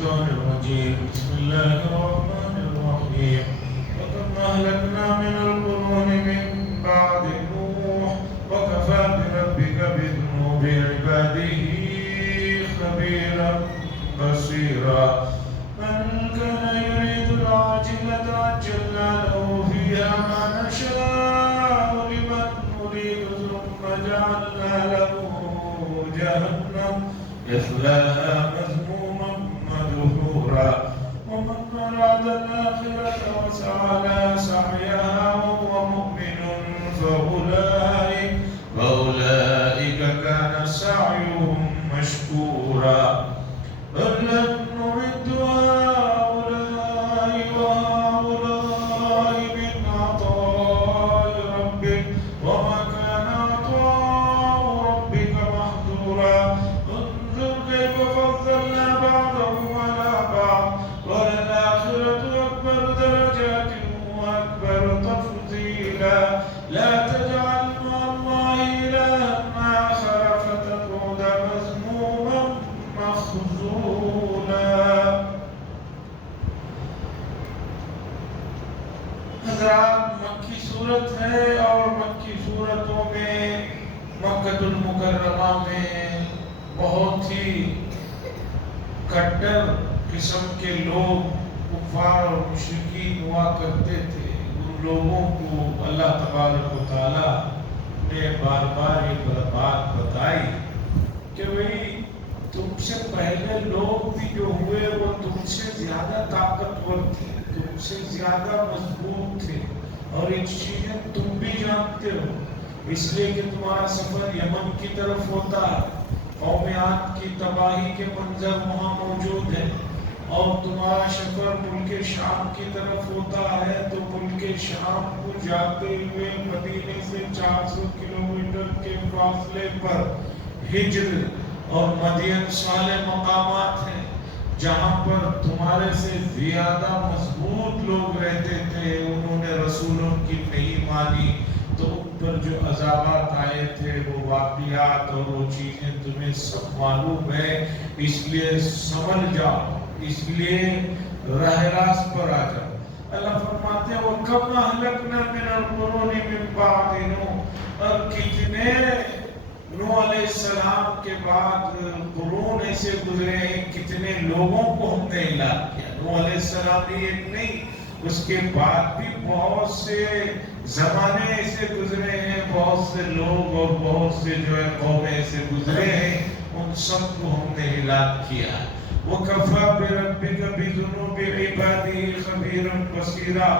الشيطان الرجيم. بسم الله الرحمن الرحيم. وكم أهلكنا من القرون من بعد نوح وكفى بربك بذنوب عباده خبيرا بصيرا. من كان يريد العاجلة عجلنا له فيها ما نشاء لمن نريد ثم جعلنا له جهنم يصلاها مذموما مدحورا. ومن أراد الآخرة وسعى لها سعيها وهو مؤمن فأولئك كان سعيهم مشكورا. بل لم نرد هؤلاء وهؤلاء من عطاء ربك وما كان عطاء ربك محظورا. انظر كيف فضلنا بعضهم على بعض وللآخرة أكبر درجات وأكبر تفضيلا. لا تجعل مع الله إلها آخر فتقعد مذموما مخذولا. حضرات، مکی صورت ہے اور مکی صورتوں میں مکۃ المکرمہ میں بہت ہی کٹر قسم کے لوگ کفار اور مشرکین ہوا کرتے تھے. ان لوگوں کو اللہ تبارک و تعالیٰ نے بار بار یہ بات بتائی کہ بھئی تم سے پہلے لوگ بھی جو ہوئے وہ تم سے زیادہ طاقتور تھے، تم سے زیادہ مضبوط تھے اور ایک چیزیں تم بھی جانتے ہو، اس لیے کہ تمہارا سفر یمن کی طرف ہوتا ہے. قوم عاد کی تباہی کے منظر وہاں موجود ہیں اور تمہارا سفر ملک شام کی طرف ہوتا ہے تو ملک شام کو جاتے ہوئے مدینے سے 400 کلومیٹر کے فاصلے پر ہجر اور مدین صالح مقامات ہیں جہاں پر تمہارے سے زیادہ مضبوط لوگ رہتے تھے. انہوں نے رسولوں کی نہیں مانی تو ان پر جو عذابات آئے تھے وہ واقعات اور وہ چیزیں تمہیں سب معلوم ہے. اس لیے سمجھ جاؤ، اس لیے راہ راست پر آ جاؤ. اللہ فرماتے ہیں وَكَمْ أَهْلَكْنَا مِنَ الْقُرُونِ مِن بَعْدِ نُوحٍ. اور کتنے نوح علیہ السلام کے بعد قرون ایسے گزرے ہیں، کتنے لوگوں کو ہم نے ہلاک کیا. نوح علیہ السلام ہی ایک نہیں، اس کے بعد بھی بہت سے زمانے ایسے گزرے ہیں، بہت سے لوگ اور بہت سے جو ہے قوم ایسے گزرے ہیں، ان سب کو ہم نے ہلاک کیا. وَكَفَى بِرَبِّكَ بِذُنُوبِ عِبَادِهِ خَبِيرًا بَصِيرًا.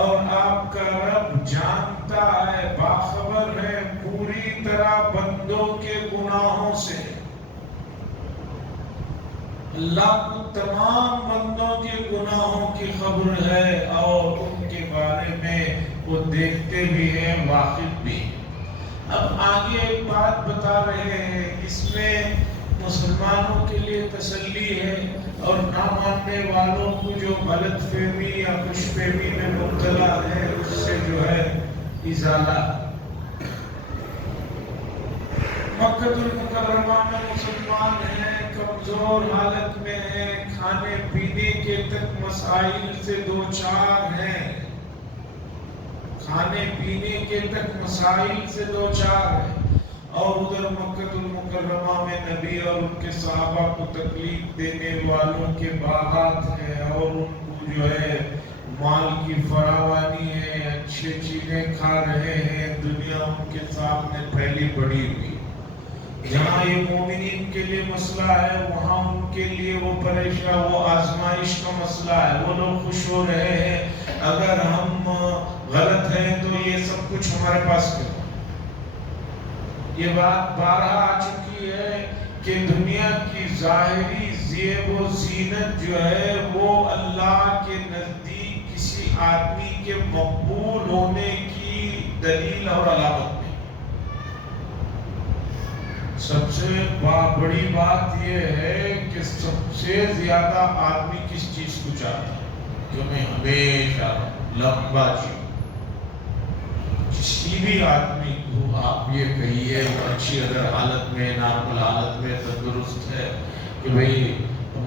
اور آپ کا رب جانتا ہے، باخبر ہے پوری طرح بندوں کے گناہوں سے. اللہ کو تمام بندوں کے گناہوں کی خبر ہے اور ان کے بارے میں وہ دیکھتے بھی ہیں، واقف بھی. اب آگے ایک بات بتا رہے ہیں، اس میں مسلمانوں کے لیے تسلی ہے اور نہ ماننے والوں کو جو غلط فہمی یا خوش فہمی میں مبتلا ہے اس سے جو ہے ازالہ. مکہ المکرمہ میں مسلمان ہیں، کمزور حالت میں ہیں، کھانے پینے کے تک مسائل سے دوچار ہیں، کھانے پینے کے تک مسائل سے دوچار ہیں. اور ادھر مکہ المکرمہ میں نبی اور ان کے صحابہ کو تکلیف دینے والوں کے باغات ہیں اور ان کو جو ہے مال کی فراوانی ہے، اچھی چیزیں کھا رہے ہیں، دنیا ان کے سامنے پھیلی پڑی ہوئی. جہاں یہ مومنین کے لیے مسئلہ ہے وہاں ان کے لیے وہ پریشان، وہ آزمائش کا مسئلہ ہے. وہ لوگ خوش ہو رہے ہیں اگر ہم غلط ہیں تو یہ سب کچھ ہمارے پاس کیوں. یہ بات بارہا آ چکی ہے کہ دنیا کی ظاہری زیب و زینت جو ہے وہ اللہ کے نزدیک کسی آدمی کے مقبول ہونے کی دلیل اور علامت نہیں. سب سے بڑی بات یہ ہے کہ سب سے زیادہ آدمی کس چیز کو چاہتا ہے کہ میں ہمیشہ لمبا جیوں. کسی بھی آدمی کو آپ یہ کہیے وہ اچھی اگر حالت میں، نارمل حالت میں تندرست ہے کہ بھئی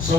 100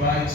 22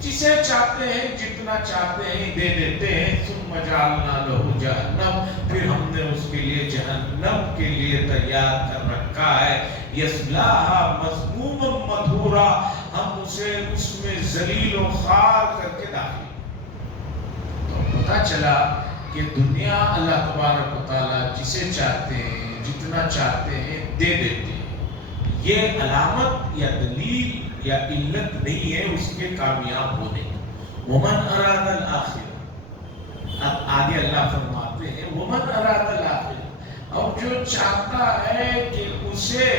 جسے چاہتے ہیں جتنا چاہتے ہیں دے دیتے ہیں. ثم جعلنا له جہنم، پھر ہم نے اس کے لیے جہنم کے لیے تیار کر رکھا ہے. یصلاها مذموما مدحورا، ہم اسے اس میں ذلیل و خوار کر کے داخل. تو پتہ چلا کہ دنیا اللہ تبارک و تعالیٰ جسے چاہتے ہیں جتنا چاہتے ہیں دے دیتے ہیں. یہ علامت یا دلیل یا علت نہیں ہے اس کے کامیاب ہونے کی. ومن اراد الآخرہ، اب آگے اللہ فرماتے ہیں ومن اراد الآخرہ، اور جو چاہتا ہے کہ اسے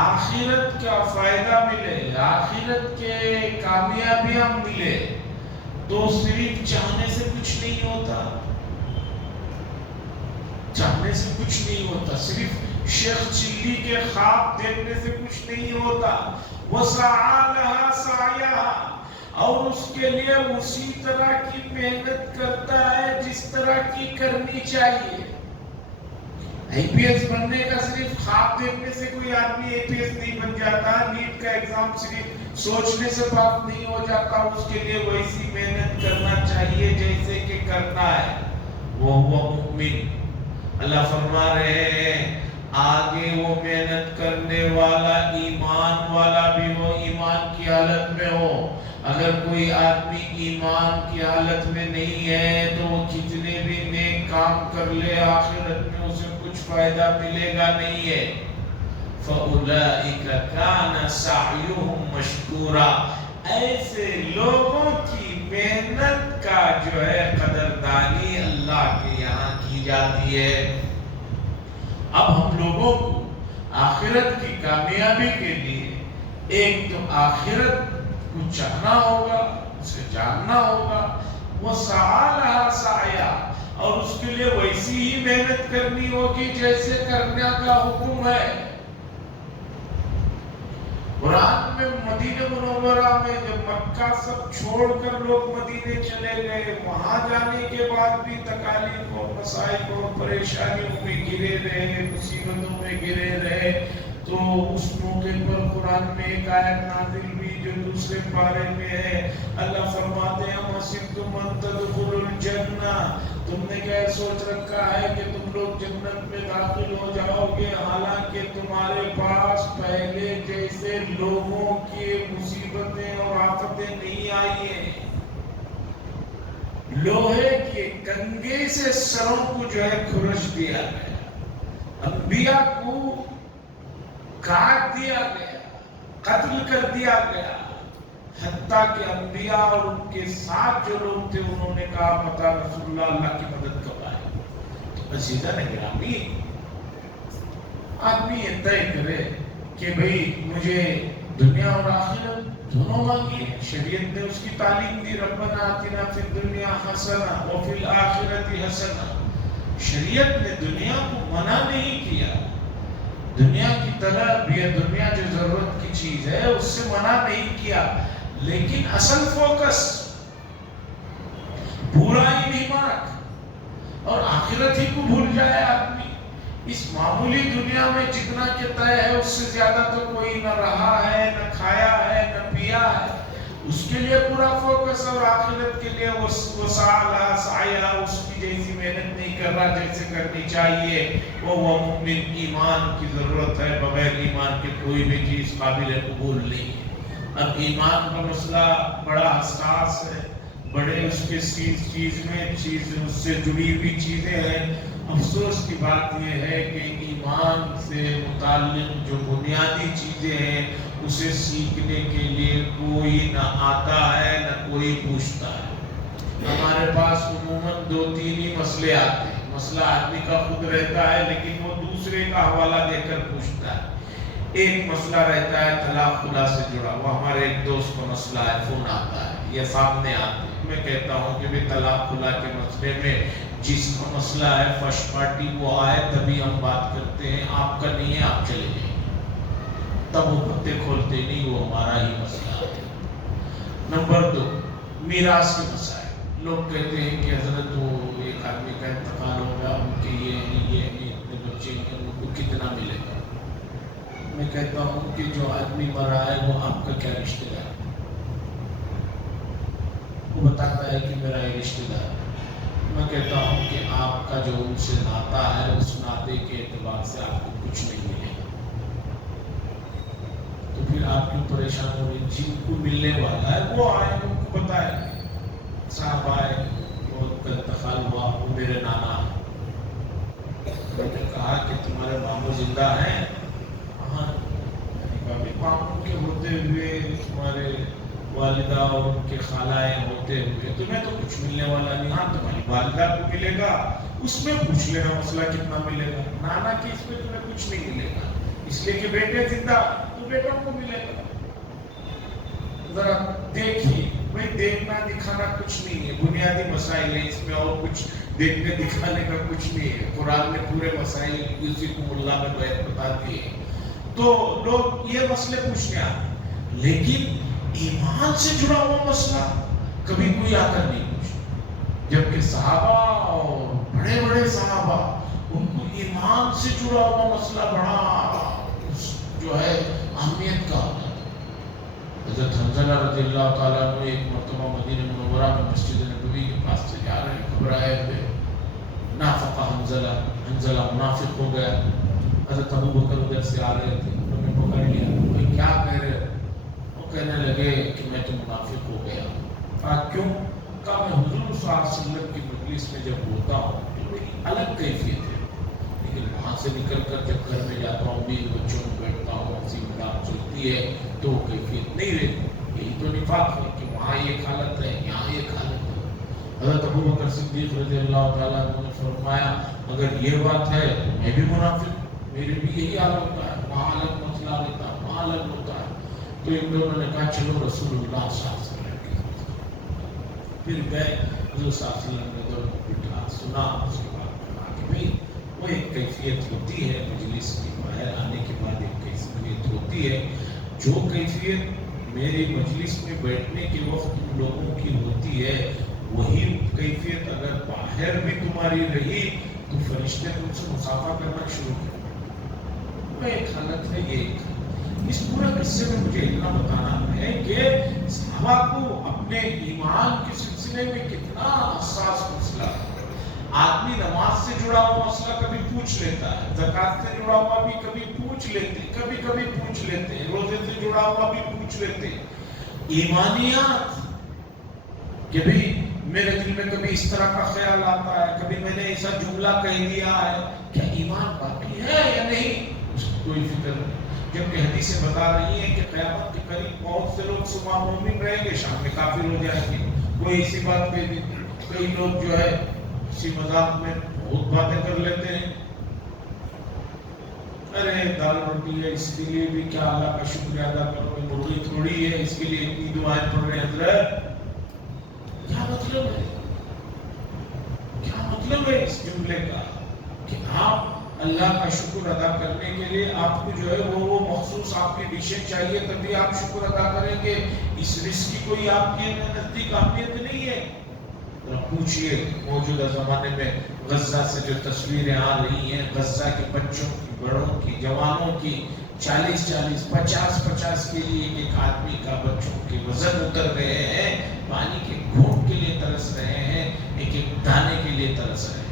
آخرت کا فائدہ ملے، آخرت کے کامیابیاں ملے، تو صرف چاہنے سے کچھ نہیں ہوتا. چاہنے سے کچھ نہیں ہوتا، صرف شیخ چلی کے خواب دیکھنے سے کچھ نہیں ہوتا. وَسَعَى لَهَا سَعْيَهَا، اور اس کے لیے اسی طرح کی محنت کرتا ہے جس طرح کی کرنی چاہیے. IPS بننے کا صرف خواب دیکھنے سے کوئی آدمی IPS نہیں بن جاتا. نیٹ کا ایگزام صرف سوچنے سے بات نہیں ہو جاتا، اس کے لیے ویسی محنت کرنا چاہیے جیسے کہ کرنا ہے. وَهُوَ مُؤْمِنٌ، اللہ فرما رہے ہیں آگے وہ محنت کرنے والا ایمان والا بھی ہو، ایمان کی حالت میں ہو. اگر کوئی آدمی ایمان کی حالت میں نہیں ہے تو وہ کتنے بھی نیک کام کر لے آخرت میں اسے کچھ فائدہ ملے گا نہیں ہے. فَأُولَئِكَ كَانَ سَعْيُهُمْ مَشْكُورًا، ایسے لوگوں کی محنت کا جو ہے قدردانی اللہ کے یہاں کی جاتی ہے. اب ہم لوگوں کو آخرت کی کامیابی کے لیے ایک تو آخرت کو چاہنا ہوگا، اسے جاننا ہوگا. وَسَعَى لَهَا سَعْيَهَا، اور اس کے لیے ویسی ہی محنت کرنی ہوگی جیسے کرنے کا حکم ہے. قرآن میں مدینہ منورہ میں جب مکہ سب چھوڑ کر لوگ مدینے چلے گئے، وہاں جانے کے بعد بھی تکالیف اور مصائب اور پریشانیوں میں گرے رہے، مصیبتوں میں گرے رہے. تو اس موقع پر قرآن میں ایک آیت نازل ہوئی جو دوسرے پارے میں ہے. اللہ فرماتے ہیں وَحَسِبْتُمْ أَن تَدْخُلُوا الْجَنَّةَ، تم نے کیا سوچ رکھا ہے کہ تم لوگ جنت میں داخل ہو جاؤ گے حالانکہ تمہارے پاس پہلے جیسے لوگوں کی مصیبتیں اور آفتیں نہیں آئی ہیں. لوہے کے کنگے سے سروں کو جو ہے کھرچ دیا گیا، انبیاء کو کاٹ دیا گیا، قتل کر دیا گیا، حتیٰ کہ انبیاء اور ان کے ساتھ جو لوگ تھے انہوں نے کہا پتہ رسول اللہ اللہ کی مدد کب آئے. تو عزیزہ نگرامی، آدمی یہ طے کرے کہ بھئی مجھے دنیا اور آخرت دونوں مانگی. شریعت نے اس کی تعلیم دی ربنا آتنا فی الدنیا حسنہ وفی الآخرت حسنہ. شریعت نے دنیا کو منع نہیں کیا، دنیا کی طلب یا دنیا جو ضرورت کی چیز ہے اس سے منع نہیں کیا، لیکن اصل فوکس برائی نہیں مانگ اور آخرت ہی کو بھول جائے آدمی. اس معمولی دنیا میں جتنا کہ طے ہے اس سے زیادہ تو کوئی نہ رہا ہے، نہ کھایا ہے، نہ پیا ہے. اس کے لیے پورا فوکس اور آخرت کے لیے وہ سعی سعیہ اس کی جیسی محنت نہیں کر رہا جیسے کرنی چاہیے. وہ مومن، ایمان کی ضرورت ہے، بغیر ایمان کے کوئی بھی چیز قابل قبول نہیں ہے. اب ایمان کا مسئلہ بڑا حساس ہے، بڑے اس کے چیز میں اس سے جڑی ہوئی چیزیں ہیں. افسوس کی بات یہ ہے کہ ایمان سے متعلق جو بنیادی چیزیں ہیں اسے سیکھنے کے لیے کوئی نہ آتا ہے نہ کوئی پوچھتا ہے. ہمارے پاس عموماً 2-3 ہی مسئلے آتے ہیں. مسئلہ آدمی کا خود رہتا ہے لیکن وہ دوسرے کا حوالہ دے کر پوچھتا ہے. ایک مسئلہ رہتا ہے طلاق خلا سے جڑا ہوا. ہمارے ایک دوست کا مسئلہ ہے، فون آتا ہے یا سامنے آتے ہیں. میں کہتا ہوں کہ بھی طلاق خلا کے مسئلے میں جس کا مسئلہ ہے فرسٹ پارٹی کو آئے تبھی ہم بات کرتے ہیں. آپ کا نہیں ہے، آپ چلے جائیں. تب وہ پتے کھولتے نہیں، وہ ہمارا ہی مسئلہ ہے. نمبر 2، میراث کے مسائل. لوگ کہتے ہیں کہ حضرت وہ ایک آدمی کا انتقال ہوگا، ان کے یہ اتنے بچے ہیں، ان کو کتنا ملے گا. میں کہتا ہوں کہ جو آدمی مرا ہے وہ آپ کا کیا رشتہ دار ہے؟ وہ بتاتا ہے کہ میرا یہ رشتہ دار ہے۔ میں کہتا ہوں کہ آپ کا جو ان سے ناتا ہے اس ناطے کے اعتبار سے آپ کو کچھ نہیں ملے گا، تو پھر آپ کیوں پریشان ہو رہے؟ جن کو ملنے والا ہے وہ آئے، ان کو بتائے، صاحب آئے وہ کا انتقال ہوا، وہ میرے نانا ہے۔ میں نے کہا کہ تمہارے ماموں زندہ ہیں؟ ہاں۔ میں نے کہا بھی ماموں کے ہوتے ہوئے تمہارے والدہ اور ان کے خالائیں ہوتے ہوئے تمہیں تو کچھ ملنے والا نہیں۔ ہاں تمہاری والدہ کو ملے گا، اس میں پوچھ لینا مسئلہ کتنا ملے گا، نانا کی اس میں تمہیں کچھ نہیں ملے گا، اس لیے کہ بیٹے زندہ تو بیٹوں کو ملے گا۔ ذرا دیکھیے بھائی، دیکھنا دکھانا کچھ نہیں ہے، بنیادی مسائل ہے، اس میں اور کچھ دیکھنے دکھانے کا کچھ نہیں ہے۔ قرآن نے پورے مسائل یوسف اللہ میں بتا دیے، تو لوگ یہ مسئلے پوچھنے آتے، لیکن ایمان سے جڑا ہوا مسئلہ کبھی کوئی آ کر نہیں پوچھا، جبکہ صحابہ اور بڑے بڑے صحابہ ان کو ایمان سے جڑا ہوا مسئلہ بڑا جو ہے اہمیت کا ہوتا ہے۔ حضرت حنظلہ رضی اللہ تعالیٰ عنہ ایک مرتبہ مدینہ منورہ میں مسجد نبوی کے پاس سے جا رہے ہیں، گھبرائے ہوئے، نافق حنظلہ منافق ہو گیا۔ حضرت ابو بکر ادھر سے آ رہے تھے، انہوں نے پکڑ لیا، بھائی کیا کہہ رہے؟ وہ کہنے لگے کہ میں تو منافق ہو گیا۔ کہا کیوں؟ کہا میں حضور صلی اللہ علیہ وسلم کی مجلس میں جب ہوتا ہوں تو میری الگ کیفیت ہے، لیکن وہاں سے نکل کر جب گھر میں جاتا ہوں، بیوی بچوں میں بیٹھتا ہوں، ہنسی مذاق چلتی ہے، تو وہ کیفیت نہیں رہتی۔ یہی تو نفاق ہے کہ وہاں ایک حالت ہے، یہاں ایک حالت ہے۔ حضرت ابو بکر صدیق رضی اللہ تعالیٰ عنہ نے فرمایا اگر یہ بات ہے تو میں بھی منافق ہوں، میرے بھی یہی حال ہوتا ہے، وہاں الگ مسئلہ رہتا ہے، وہاں الگ ہوتا ہے۔ تو ان دونوں نے کہا چلو رسول اللہ صلی اللہ علیہ وسلم کی پھر گئے، حضور صلی اللہ علیہ وسلم نے دونوں کو بٹھا سنا، اس کے بعد کہا کہ بھئی وہ ایک کیفیت ہوتی ہے مجلس کی باہر آنے کے بعد، ایک کیفیت ہوتی ہے، جو کیفیت میری مجلس میں بیٹھنے کے وقت تم لوگوں کی ہوتی ہے، وہی کیفیت اگر باہر بھی تمہاری رہی تو فرشتے تم سے مصافحہ کرنا شروع کر دیں۔ وہ ایک حالت ہے، یہ ایک حالت۔ اس پورے قصے میں مجھے اتنا بتانا ہے کہ صحابہ کو اپنے ایمان کے سلسلے میں کتنا حساس مسئلہ ہے۔ آدمی نماز سے جڑا ہوا مسئلہ کبھی پوچھ لیتا ہے، زکوٰۃ سے جڑا ہوا بھی کبھی پوچھ لیتے، کبھی پوچھ لیتے ہیں، روزے سے جڑا ہوا بھی پوچھ لیتے ہیں۔ ایمانیات کہ بھی میرے دل میں کبھی اس طرح کا خیال آتا ہے، کبھی میں نے ایسا جملہ کہہ دیا ہے، کیا ایمان باقی ہے یا نہیں، اس کی کوئی فکر نہیں۔ جبکہ حدیثیں بتا رہی ہیں کہ قیامت کے قریب بہت سے لوگ صبح مومن رہیں گے، شام میں کافر ہو جائیں گے۔ کوئی اسی بات پہ کئی لوگ جو ہے اسی مذاق میں بہت باتیں کر لیتے ہیں، ارے دال روٹی ہے اس کے لیے بھی کیا اللہ کا شکریہ ادا کرو، مرغی تھوڑی ہے اس کے لیے اتنی دعائیں پڑھ رہے ہیں۔ حضرت کیا مطلب ہے، کیا مطلب ہے اس جملے کا کہ آپ اللہ کا شکر ادا کرنے کے لیے آپ کو جو ہے وہ مخصوص آپ کی ڈشیں چاہیے تبھی آپ شکر ادا کریں گے، اس رزق کی کوئی آپ کے نزدیک اہمیت نہیں ہے؟ پوچھئے موجودہ زمانے میں غزہ سے جو تصویریں آ رہی ہیں، غزہ کے بچوں کی، بڑوں کی، جوانوں کی 40 50 کے لیے ایک آدمی کا بچوں کے وزن اتر رہے ہیں، پانی کے گھونٹ کے لیے ترس رہے ہیں، ایک دانے کے لیے ترس رہے ہیں۔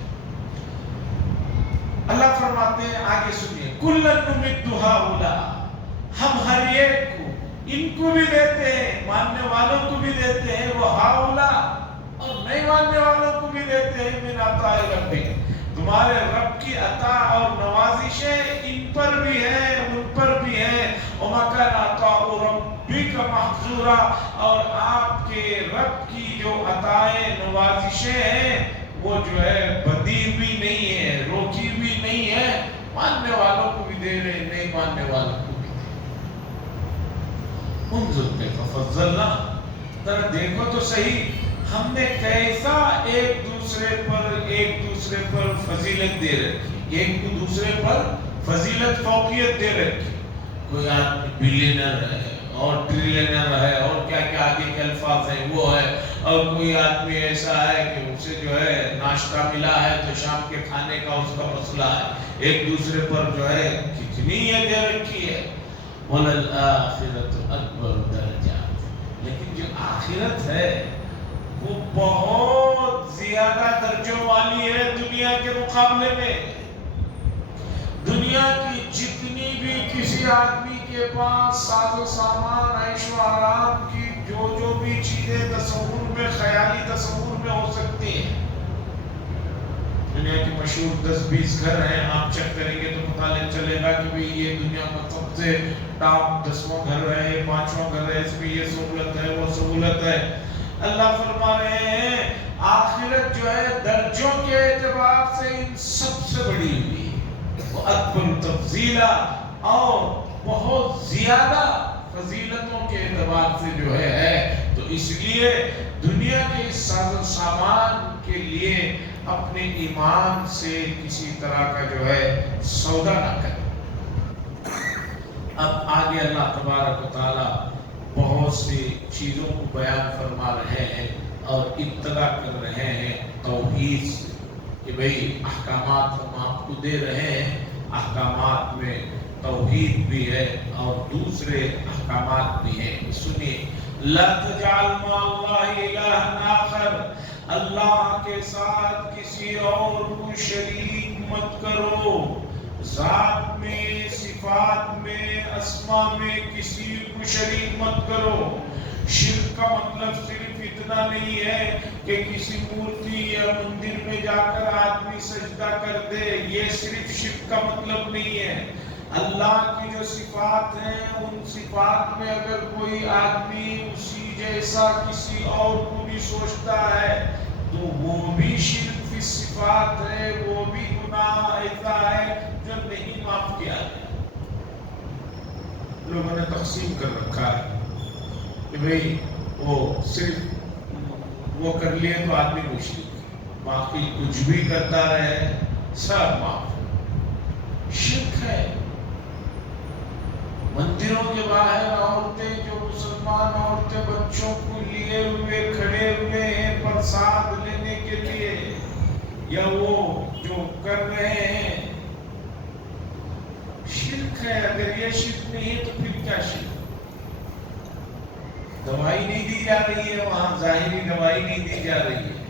اللہ فرماتے ہیں آگے سنیے، کُلًّا نُمِدُّ هَٰؤُلَاءِ، ہم ہر ایک کو، ان کو بھی دیتے ہیں، ماننے والوں کو بھی دیتے ہیں، وہ ہاؤلاء، اور نہیں ماننے والوں کو بھی دیتے ہیں، من عطاء ربک، تمہارے رب کی عطا اور نوازشیں ان پر بھی ہیں، ان پر بھی ہیں، وَمَا كَانَ عَطَاءُ رَبِّكَ مَحْظُورًا، اور آپ کے رب کی جو عطائیں نوازشیں ہیں وہ جو ہے بدی بھی نہیں ہے، روکی بھی نہیں ہے، ماننے والوں کو بھی دے رہے ہیں، نہیں ماننے والوں کو بھی دے رہے ہیں۔ انظر کیف فضلنا، ذرا دیکھو تو صحیح ہم نے کیسا ایک دوسرے پر فضیلت دے رکھی، ایک دوسرے پر فضیلت فوقیت دے رکھی۔ کوئی آدمی بلینر ہے اور ٹریلینر ہے اور کیا کیا آگے کے الفاظ ہیں وہ ہے، اور کوئی آدمی ایسا ہے کہ اسے جو ہے ناشتہ ملا ہے تو شام کے کھانے کا اس کا مسئلہ ہے، ایک دوسرے پر جو ہے کتنی یہ دے رکھی ہے۔ وَلَلْآخِرَةُ أَكْبَرُ دَرَجَاتٍ، لیکن جو آخرت ہے وہ بہت زیادہ درجوں والی ہے دنیا کے مقابلے میں۔ دنیا کی جتنی بھی کسی آدمی کے پاس ساز و سامان، عیش و آرام کی جو بھی چیزیں تصور میں، خیالی تصور میں ہو سکتی ہیں، دنیا کی مشہور 10-20 گھر ہیں، آپ چیک کریں گے تو پتہ چلے گا کہ یہ دنیا کا سب سے ٹاپ 10واں گھر ہے، یہ 5واں گھر ہے، اس میں یہ سہولت ہے، وہ سہولت ہے۔ اللہ فرما رہے ہیں آخرت جو ہے درجوں کے اعتبار سے ان سب سے بڑی ہوئی ہے، وہ اکبر تفضیلا، اور بہت زیادہ فضیلتوں کے اعتبار سے جو ہے۔ تو اس لیے دنیا کے اس ساز و سامان کے لیے اپنے ایمان سے کسی طرح کا جو ہے سودا نہ کریں۔ اب آگے اللہ تبارک و تعالیٰ بہت سی چیزوں کو بیان فرما رہے ہیں اور ابتدا کر رہے ہیں توحید سے، کہ بھئی احکامات ہم آپ کو دے رہے ہیں، احکامات میں توحید بھی ہے اور دوسرے احکامات بھی ہیں۔ سنیے، لا تجعل مع اللہ الہا آخر، اللہ کے ساتھ کسی اور کو شریک مت کرو، ذات میں، صفات میں، اسما میں کسی کو شریک مت کرو۔ شرک کا مطلب صرف اتنا نہیں ہے کہ کسی مورتی یا مندر میں جا کر آدمی سجدہ کر دے، یہ صرف شرک کا مطلب نہیں ہے۔ اللہ کی جو صفات ہیں ان صفات میں اگر کوئی آدمی اسی جیسا کسی اور کو بھی سوچتا ہے تو وہ بھی شرک فی صفات ہے، وہ بھی گناہ ایسا ہے جو نہیں معاف کیا ہے۔ لوگوں نے تقسیم کر رکھا ہے کہ بھئی وہ صرف وہ کر لیے تو آدمی مشرک ہے، باقی کچھ بھی کرتا رہے سب معاف۔ شرک ہے مندروں کے باہر عورتیں، جو مسلمان عورتیں بچوں کو لیے ہوئے کھڑے ہوئے ہیں پرساد لینے کے لیے، یا وہ جو کر رہے ہیں، شرک ہے۔ اگر یہ شرک نہیں ہے تو پھر کیا شرک؟ دوائی نہیں دی جا رہی ہے وہاں، ظاہری دوائی نہیں دی جا رہی ہے،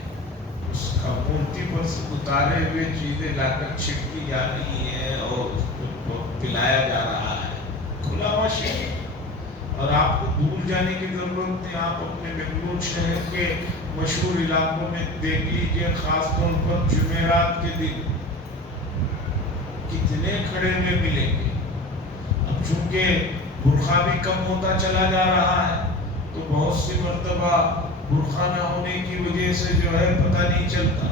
اس کا مورتی پر سے اتارے ہوئے چیزیں لا کر چھڑکی جا رہی ہیں اور اس کو پلایا جا رہا ہے، کھلا ہوا شرک۔ اور آپ کو دور جانے کی ضرورت نہیں، آپ اپنے بنگلور شہر کے مشہور علاقوں میں دیکھ لیجیے، خاص طور پر جمعرات کے دن کتنے کھڑے ہوئے ملیں گے۔ اب چونکہ برقع بھی کم ہوتا چلا جا رہا ہے تو بہت سی مرتبہ برقع نہ ہونے کی وجہ سے جو ہے پتہ نہیں چلتا،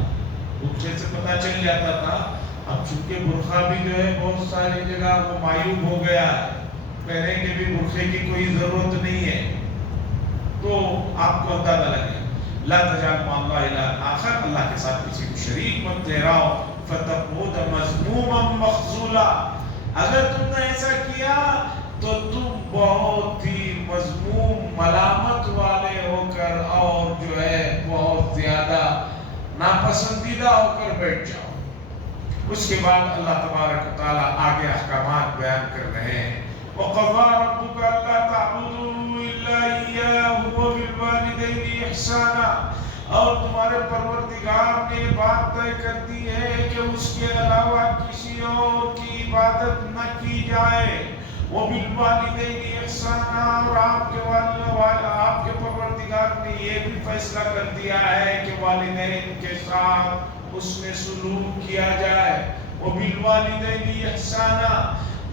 برقعے سے پتہ چل جاتا تھا۔ اب چونکہ برقع بھی جو ہے بہت ساری جگہ وہ معیوب ہو گیا ہے، پہلے کے بھی برقعے کی کوئی ضرورت نہیں ہے، تو آپ کو اندازہ لگے۔ لا تجعل مع اللہ الہا آخر، اللہ کے ساتھ کسی کو شریک مت ٹھہراؤ، فتقعد مذموما مخذولا، اگر تم نے ایسا کیا تو تم بہت ہی مذموم، ملامت والے ہو کر اور جو ہے بہت زیادہ ناپسندیدہ ہو کر بیٹھ جاؤ۔ اس کے بعد اللہ تبارک و تعالیٰ آگے احکامات بیان کر رہے ہیں۔ وَقَضَىٰ رَبُّكَ أَلَّا تَعْبُدُوا إِلَّا إِيَّاهُ وَبِالْوَالِدَيْنِ إِحْسَانًا، اور تمہارے پروردگار نے بات طے کر دی ہے کہ اس کے علاوہ کسی اور کی عبادت نہ کی جائے۔ وَبِالْوَالِدَيْنِ إِحْسَانًا، اور آپ کے پروردگار نے یہ بھی فیصلہ کر دیا ہے کہ والدین کے ساتھ اس میں سلوک کیا جائے۔ وَبِالْوَالِدَيْنِ إِحْسَانًا،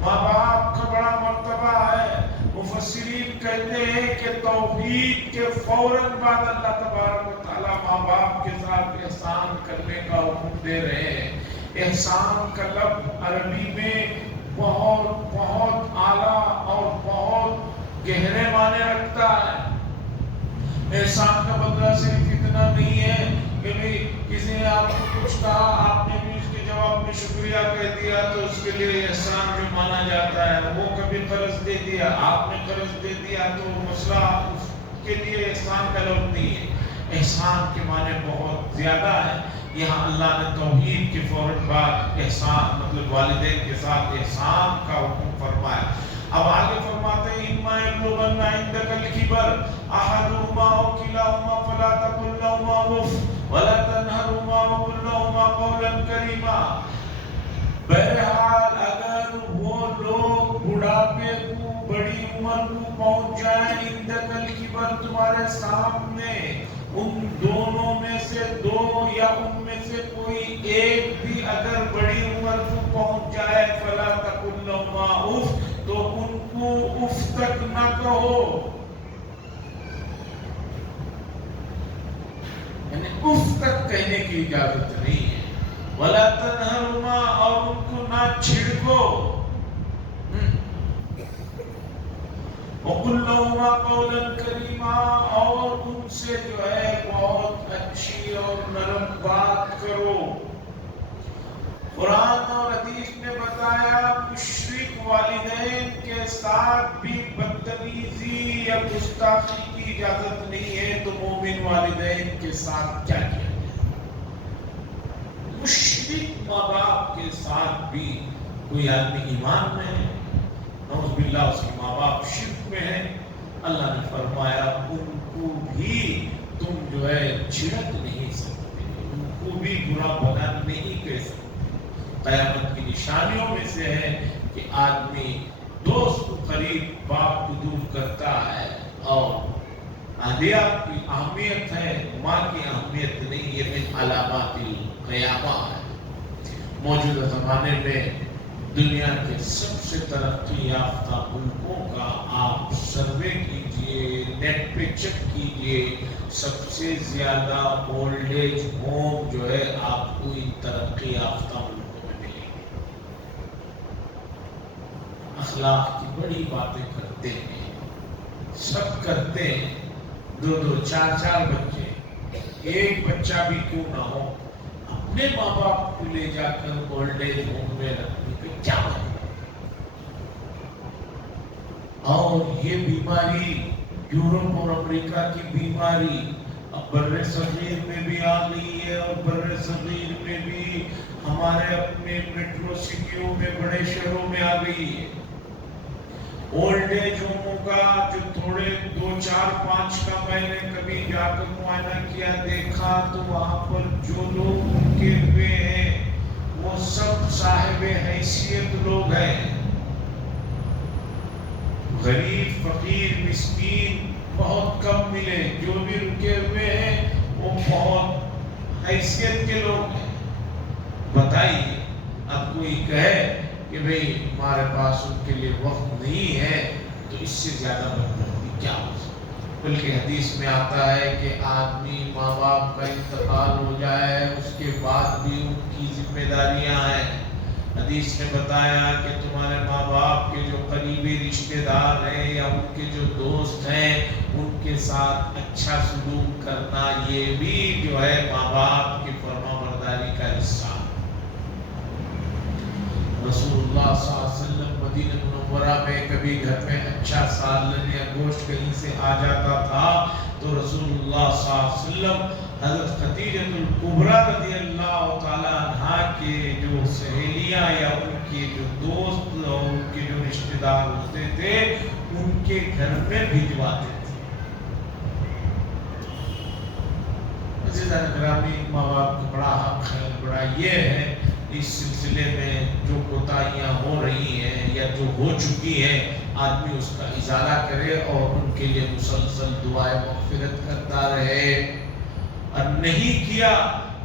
ماں باپ کا بڑا مرتبہ ہے۔ مفسرین کہتے ہیں کہ توحید کے فوراً بعد اللہ تبارک و تعالیٰ ماں باپ کے ساتھ احسان کرنے کا حکم دے رہے ہیں۔ احسان کا لفظ عربی میں بہت بہت اعلیٰ اور بہت گہرے معنی رکھتا ہے۔ احسان کا بدلہ صرف اتنا نہیں ہے کہ کسی نے آپ کو کچھ کہا، آپ نے بھی اس کے جواب میں شکریہ کہہ دیا تو اس کے لیے احسان جو مانا جاتا ہے، وہ کبھی قرض دے دیا، آپ نے قرض دے دیا تو مسئلہ اس کے لیے احسان کا لفظ نہیں ہے۔ احسان کے معنی بہت زیادہ ہے۔ یہاں اللہ نے توحید کے فوراً بعد احسان مطلب والدین کے ساتھ احسان کا حکم فرمایا۔ اب آگے فرماتے ہیں اما یبلغن عندک الکبر احدهما او کلاهما فلا تقل لهما اف ولا تنهرهما وقل لهما قولا کریما. بہرحال اگر وہ لوگ بڑھاپے کو بڑی عمر کو پہنچ جائیں عندک الکبر تمہارے سامنے، ان دونوں میں سے دو یا ان میں سے کوئی ایک بھی اگر بڑی عمر کو پہنچ جائے فلا تقل لهما اف، تو ان کو اف تک نہ کہو، یعنی اف تک کہنے کی اجازت نہیں ہے. ولا تنہرما، اور ان کو نہ چھڑکو. وقل لهما قولا کریما، اور ان سے جو ہے بہت اچھی اور نرم بات کرو. قرآن اور حدیث نے بتایا مشرک والدین کے ساتھ بھی بدتمیزی یا گستاخی کی اجازت نہیں ہے، تو مومن والدین کے ساتھ کیا کیا جائے؟ مشرک ماں باپ کے ساتھ بھی، کوئی آدمی ایمان میں ہے، نعوذ باللہ اس کے ماں باپ شرک میں ہیں، اللہ نے فرمایا ان کو بھی تم جو ہے چھڑک نہیں سکتے، ان کو بھی برا بھلا نہیں کہہ سکتے. قیامت کی نشانیوں میں سے ہے کہ آدمی دوست کو قریب، باپ کو دور کرتا ہے. اور اہلیہ کی اہمیت ہے، ماں کی اہمیت نہیں، یہ من علامات القیامہ ہے. موجودہ زمانے میں دنیا کے سب سے ترقی یافتہ ملکوں کا آپ سروے کیجئے، نیٹ پہ چیک کیجئے، سب سے زیادہ اولڈ ایج ہوم جو ہے آپ کو ان ترقی یافتہ ملکوں میں ملیں گے. اخلاق کی بڑی باتیں کرتے ہیں، سب کرتے ہیں، دو دو چار چار بچے، ایک بچہ بھی کیوں نہ ہو، اپنے ماں باپ کو لے جا کر اولڈ ایج ہوم میں رکھنے پہ کیا مطلب. اور یہ بیماری یورپ اور امریکہ کی بیماری اب بر صغیر میں بھی آ گئی ہے، اور بر صغیر میں بھی ہمارے اپنے میٹرو سٹیوں میں، بڑے شہروں میں آ گئی ہے. اولڈ ایج ہوموں کا جو تھوڑے 2 4 5 کا میں نے کبھی جا کر معائنہ کیا، دیکھا تو وہاں پر جو لوگ رکے ہوئے ہیں وہ سب صاحب حیثیت لوگ ہیں. غریب، فقیر، مسکین بہت کم ملے، جو بھی رکے ہوئے ہیں وہ بہت حیثیت کے لوگ ہیں. بتائیے اب کوئی کہے کہ بھئی ہمارے پاس ان کے لیے وقت نہیں ہے، تو اس سے زیادہ بدبختی کیا ہو سکتی. بلکہ حدیث میں آتا ہے کہ آدمی ماں باپ کا انتقال ہو جائے اس کے بعد بھی ان کی ذمہ داریاں ہیں. حدیث نے بتایا کہ تمہارے ماں باپ کے جو قریبی رشتہ دار ہیں یا ان کے جو دوست ہیں ان کے ساتھ اچھا سلوک کرنا، یہ بھی جو ہے ماں باپ کی فرما برداری کا حصہ. رسول اللہ صلی اللہ علیہ وسلم مدینہ منورہ میں کبھی گھر میں اچھا سالن یا گوشت کہیں سے آ جاتا تھا تو رسول اللہ صلی اللہ علیہ وسلم حضرت خدیجہ الکبریٰ رضی اللہ تعالی عنہا کے جو سہیلیاں یا ان کے جو دوست اور ان کے جو رشتہ دار ہوتے تھے ان کے گھر میں بھجواتے تھے. عزیزان گرامی، ماں باپ کا بڑا حق ہے، بڑا یہ ہے اس سلسلے میں جو کوتاہیاں ہو رہی ہیں یا جو ہو چکی ہیں آدمی اس کا ازالہ کرے اور ان کے لیے مسلسل دعائیں مغفرت کرتا رہے. اور نہیں کیا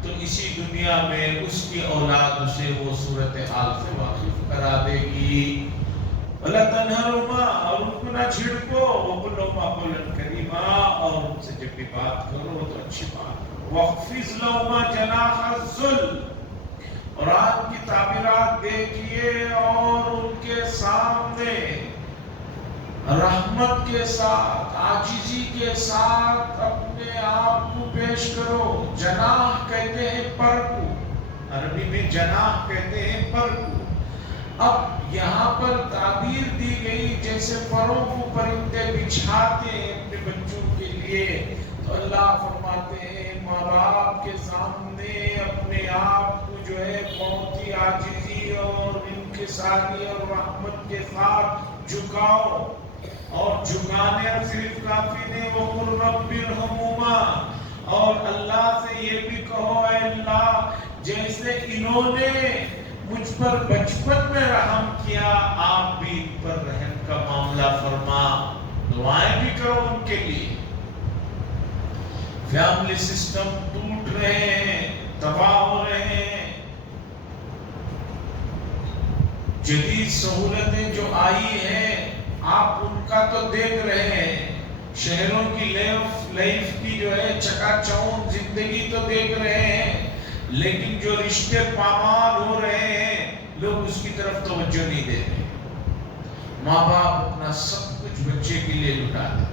تو اسی دنیا میں اس کی اولاد اسے وہ صورتحال سے واقف کرا دے گی. وَلَا تَنْهَرُهُمَا، اور ان کو نہ چھڑکو، وَقُلْ لَهُمَا قَوْلًا كَرِيمًا، اور ان سے جب بھی بات کرو تو اچھی بات کرو. وَاخْفِضْ لَهُمَا جَنَاحَ الذُّلِّ، قرآن کی تعبیرات دیکھیے اور ان کے سامنے رحمت کے ساتھ، عاجزی کے ساتھ اپنے آپ کو پیش کرو. جناح کہتے ہیں پر کو، عربی میں جناح کہتے ہیں پر کو. اب یہاں پر تعبیر دی گئی جیسے پروں کو پرندے بچھاتے ہیں اپنے بچوں کے لیے، تو اللہ فرماتے ہیں ماں باپ کے سامنے اپنے آپ کو جو ہے بہت ہی عاجزی اور انکساری اور رحمت کے ساتھ جھکاؤ، اور جھکانے صرف کافی نہیں، وَقُلْ رَبِّ ارْحَمْهُمَا، اور اللہ سے یہ بھی کہو اے اللہ جیسے انہوں نے مجھ پر بچپن میں رحم کیا، آپ بھی ان پر رحم کا معاملہ فرما، دعائیں بھی کرو ان کے لیے۔ فیملی سسٹم ٹوٹ رہے ہیں، تباہ ہو رہے ہیں، جدید سہولتیں جو آئی ہیں آپ ان کا تو دیکھ رہے ہیں، شہروں کی لائف کی جو ہے چکا چوند زندگی تو دیکھ رہے ہیں، لیکن جو رشتے پامال ہو رہے ہیں لوگ اس کی طرف توجہ نہیں دے رہے۔ ماں باپ اپنا سب کچھ بچے کے لیے لٹا دے،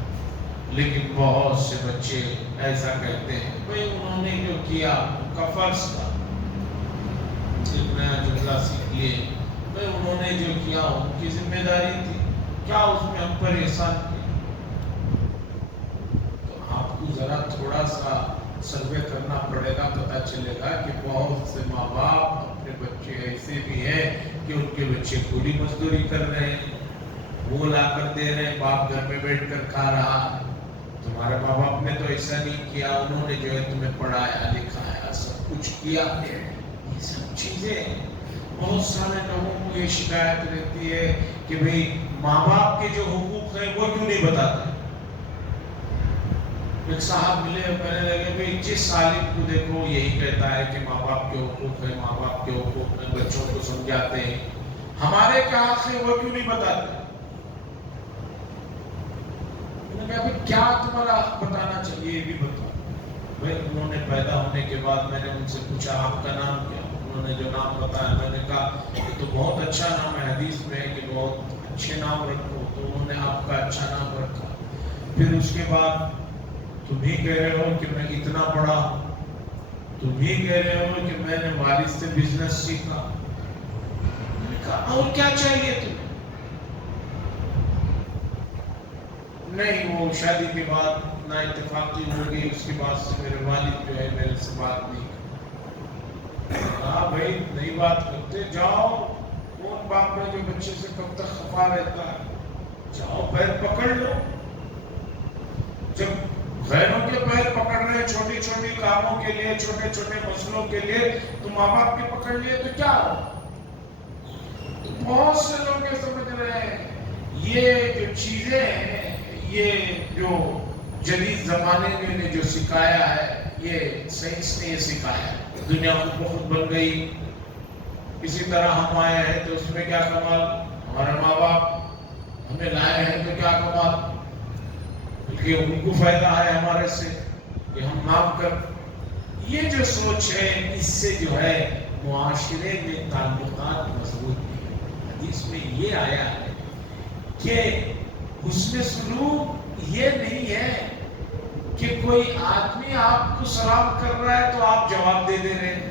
لیکن بہت سے بچے ایسا کہتے ہیں بھئی انہوں نے جو کیا ان کا فرض تھا، ایک نیا جملہ سیکھ لیے، بھئی انہوں نے جو کیا ان کی ذمہ داری تھی، کیا اس میں ہم پر احسان کیا؟ تو آپ کو ذرا تھوڑا سا سروے کرنا پڑے گا، پتہ چلے گا کہ بہت سے ماں باپ اپنے بچے ایسے بھی ہیں کہ ان کے بچے کولی مزدوری کر رہے ہیں، وہ لا کر دے رہے ہیں، باپ گھر میں بیٹھ کر کھا رہا ہے۔ تمہارے ماں باپ نے تو ایسا نہیں کیا، انہوں نے جو ہے تمہیں پڑھایا لکھایا سب کچھ کیا۔ یہ سب چیزیں بہت سارے لوگوں کو یہ شکایت رہتی ہے کہ بھئی ماں باپ کے جو حقوق ہیں وہ کیوں نہیں بتاتے۔ ایک صاحب ملے اور کہنے لگے بھئی جس عالم کو دیکھو یہی کہتا ہے کہ ماں باپ کے حقوق ہیں، ماں باپ کے حقوق ہیں، بچوں کو سمجھاتے ہیں، ہمارے کیا حق ہے وہ کیوں نہیں بتاتے؟ انہوں نے کہا بھئی کیا تمہارا حق بتانا چاہیے یہ بھی بتاؤ۔ بھئی انہوں نے پیدا ہونے کے بعد میں نے ان سے پوچھا آپ کا نام کیا؟ انہوں نے جو نام بتایا میں نے کہا یہ تو بہت اچھا نام ہے، حدیث میں ہے کہ بہت اچھے نام رکھو، تو انہوں نے آپ کا اچھا نام رکھا۔ پھر اس کے بعد تم ہی کہہ رہے ہو کہ میں اتنا پڑھا ہوں، تم ہی کہہ رہے ہو کہ میں نے والد سے بزنس سیکھا۔ میں نے کہا اور کیا چاہیے تمہیں؟ نہیں وہ شادی کے بعد نا اتفاقی ہو گئی، اس کے بعد سے میرے والد جو ہے میرے سے بات نہیں کرتے۔ کہا بھائی نئی بات کرتے جاؤ، کون باپ ہے جو بچے سے کب تک خفا رہتا ہے، جاؤ پیر پکڑ لو۔ جب غیروں کے پیر پکڑ رہے ہیں چھوٹی چھوٹی کاموں کے لیے، چھوٹے چھوٹے مسئلوں کے لیے، تو ماں باپ کے پکڑ لیے تو کیا ہو؟ تو بہت سے لوگ یہ سمجھ رہے ہیں یہ جو چیزیں ہیں، یہ جو جدید زمانے میں نے جو سکھایا ہے یہ سائنس نے یہ سکھایا ہے، دنیا بہت بن گئی، اسی طرح ہم آئے ہیں تو اس میں کیا کمال، ہمارے ماں باپ ہمیں لائے ہیں تو کیا کمال، بلکہ ان کو فائدہ ہے ہمارے سے کہ ہم معاف کر۔ یہ جو سوچ ہے اس سے جو ہے معاشرے میں تعلقات مضبوط نہیں ہیں۔ حدیث میں یہ آیا ہے کہ حسن سلوک یہ نہیں ہے کہ کوئی آدمی آپ کو سلام کر رہا ہے تو آپ جواب دے رہے ہیں۔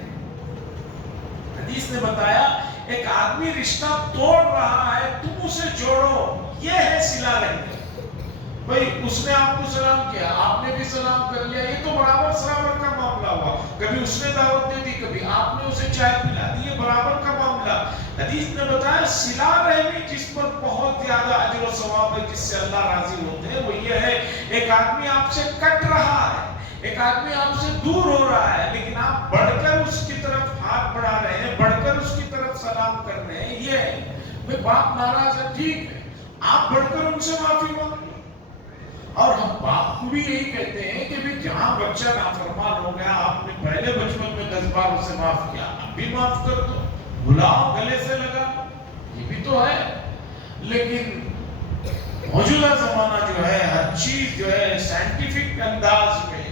حدیث نے بتایا ایک آدمی رشتہ توڑ رہا ہے تم اسے جوڑو، یہ ہے صلہ رحمی۔ بھئی اس نے آپ کو سلام کیا، آپ نے بھی سلام کر لیا، یہ تو برابر سرابر کا معاملہ ہوا، کبھی اس نے دعوت دے دی، کبھی آپ نے اسے چائے پلا دی، یہ برابر کا معاملہ۔ حدیث نے بتایا صلہ رحمی جس پر بہت زیادہ اجر و ثواب ہے، جس سے اللہ راضی ہوتے ہیں، وہ یہ ہے ایک آدمی آپ سے کٹ رہا ہے، ایک آدمی آپ سے دور ہو رہا ہے، لیکن آپ بڑھ کر اس کی طرف ہاتھ بڑھا رہے ہیں، بڑھ کر اس کی طرف سلام کر رہے ہیں۔ یہ ہے بھئی باپ ناراض ہے، ٹھیک ہے، آپ بڑھ کر ان سے معافی مانگیں۔ اور ہم باپ کو بھی یہی کہتے ہیں کہ بھی جہاں بچہ نافرمان ہو گیا، آپ نے پہلے بچپن میں 10 بار اسے معاف کیا، اب بھی معاف کر دو، بلاؤ، گلے سے لگا، یہ بھی تو ہے۔ لیکن موجودہ زمانہ جو ہے ہر چیز جو ہے سائنٹیفک انداز میں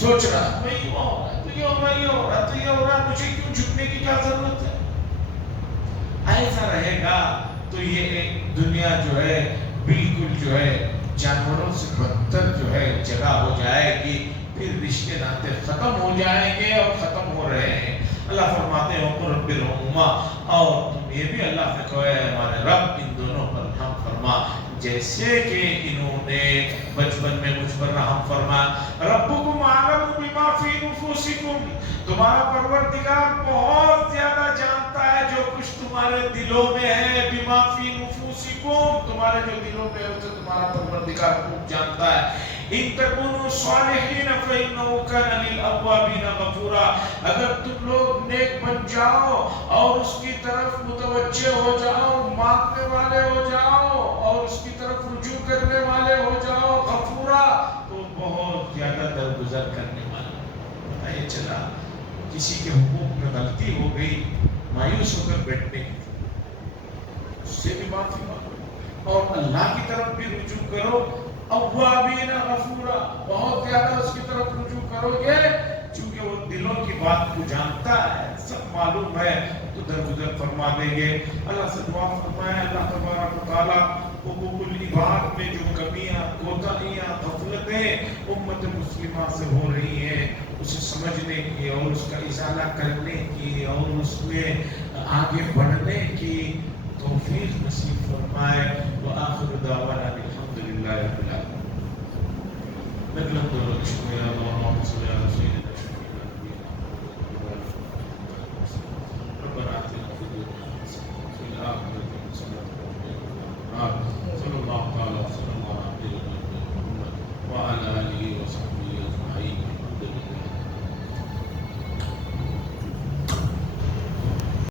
سوچ رہا ہے بھئی یہ ہو رہا ہے تو یہ ہو رہا ہے، یہ ہو رہا ہے تو یہ ہو رہا ہے، مجھے کیوں جھکنے کی کیا ضرورت ہے؟ ایسا رہے گا تو یہ ایک دنیا جو ہے بالکل جو ہے جانوروں سے بدتر جو ہے جگہ ہو جائے گی، پھر رشتے ناتے ختم ہو جائیں گے اور ختم ہو رہے ہیں۔ اللہ فرماتے ہیں وَقُلْ رَبِّ ارْحَمْهُمَا، اور تم یہ بھی اللہ سے کہو اے ہمارے رب ان دونوں پر رحم فرما۔ جیسے کہ انہوں نے بچپن میں مجھ پر رحم فرمایا. ربکم اعلم بما فی نفوسکم, تمہارا پروردگار بہت زیادہ جانتا ہے جو کچھ تمہارے دلوں میں ہے. بما فی نفوسکم, تمہارے جو دلوں میں ہے اسے تمہارا پروردگار خوب جانتا ہے. ان تکونوا صالحین فانہ کان للأوابین غفورا, اگر تم لوگ نیک بن جاؤ اور اس کی طرف متوجہ ہو جاؤ, مانگنے والے ہو جاؤ اور اس کی طرف رجوع کرنے والے ہو جاؤ, غفورا, تو بہت زیادہ درگزر کرنے والا. پتہ یہ چلا کسی کے حقوق میں غلطی ہو گئی, مایوس ہو کر بیٹھنے کی, اس سے بھی معافی مانگو اور اللہ کی طرف بھی رجوع کرو. اوابین غفورا, بہت زیادہ اس کی طرف رجوع کرو گے چونکہ وہ دلوں کی بات کو جانتا ہے, سب معلوم ہے, تو درگزر فرما دیں گے. اللہ سے دعا فرمائے اللہ تبارک و تعالیٰ حقوق العباد میں جو کمیاں, کوتاہیاں, غفلتیں امت مسلمہ سے ہو رہی ہیں اسے سمجھنے کی اور اس کا ازالہ کرنے کی اور اس میں آگے بڑھنے کی توفیق نصیب فرمائے. وآخر دعوانا الحمدللہ رب العالمین. اللهم صل على سيدنا ربنا آتنا في الدنيا حسنة وفي الآخرة حسنة وقنا عذاب النار. صلى الله تعالى وسلم على نبينا